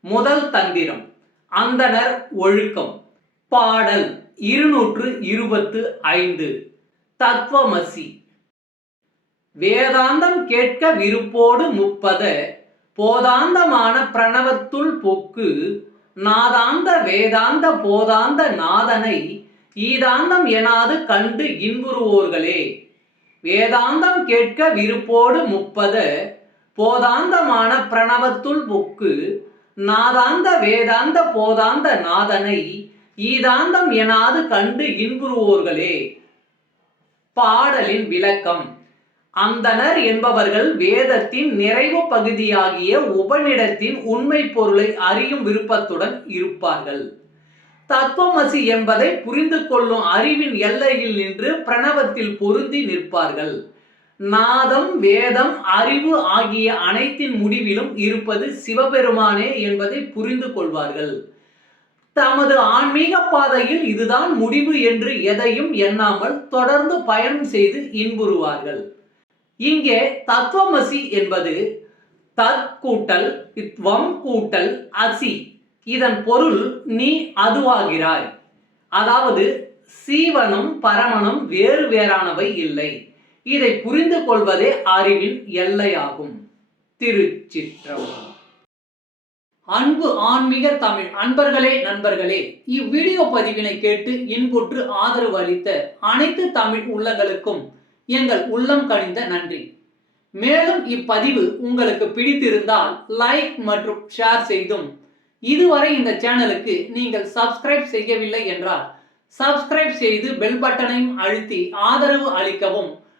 முதல் தந்திரம் அந்தனர் ஒழுக்கம். பாடல் இருநூற்று இருபத்து ஐந்து. தத்துவமசி வேதாந்தம் கேட்க விருப்போடு முப்பத போதாந்தமான பிரணவத்துள் பொக்கு நாதாந்த வேதாந்த போதாந்த நாதனை ஈதாந்தம் எனாது கண்டு இன்புறுவோர்களே. வேதாந்தம் கேட்க விருப்போடு முப்பத போதாந்தமான பிரணவத்துள் பொக்கு நாதாந்த வேதாந்த போதாந்த நாதனை ஈதாந்தம் எனாது கண்டு இன்புறுவோர்களே. பாடலின் விளக்கம். அந்தனர் என்பவர்கள் வேதத்தின் நிறைவு பகுதியாகிய உபநிடத்தின் உண்மை பொருளை அறியும் விருப்பத்துடன் இருப்பார்கள். தத்துவமசி என்பதை புரிந்து கொள்ளும் அறிவின் எல்லையில் நின்று பிரணவத்தில் பொருந்தி நிற்பார்கள். நாதம் வேதம் அறிவு ஆகிய அனைத்தின் முடிவிலும் இருப்பது சிவபெருமானே என்பதை புரிந்து கொள்வார்கள். தமது ஆன்மீக பாதையில் இதுதான் முடிவு என்று எதையும் எண்ணாமல் தொடர்ந்து பயணம் செய்து இன்புறுவார்கள். இங்கே தத்துவமசி என்பது தத் கூட்டல் இத்வம் கூட்டல் அசி. இதன் பொருள் நீ அதுவாகிறாய். அதாவது சீவனும் பரமனும் வேறு வேறானவை இல்லை. இதை புரிந்து கொள்வதே அறிவின் எல்லையாகும். திருச்சிற்றம்பலம். அன்பு ஆன்மீக தமிழ் அன்பர்களே நண்பர்களே இவ்வீடியோ பதிவினை கேட்டு இன்புற்று ஆதரவு அளித்த அனைத்து தமிழ் உள்ளங்களுக்கும் எங்கள் உள்ளம் கணிந்த நன்றி. மேலும் இப்பதிவு உங்களுக்கு பிடித்திருந்தால் லைக் மற்றும் ஷேர் செய்தும் இதுவரை இந்த சேனலுக்கு நீங்கள் சப்ஸ்கிரைப் செய்யவில்லை என்றால் சப்ஸ்கிரைப் செய்து பெல் பட்டனையும் அழுத்தி ஆதரவு அளிக்கவும்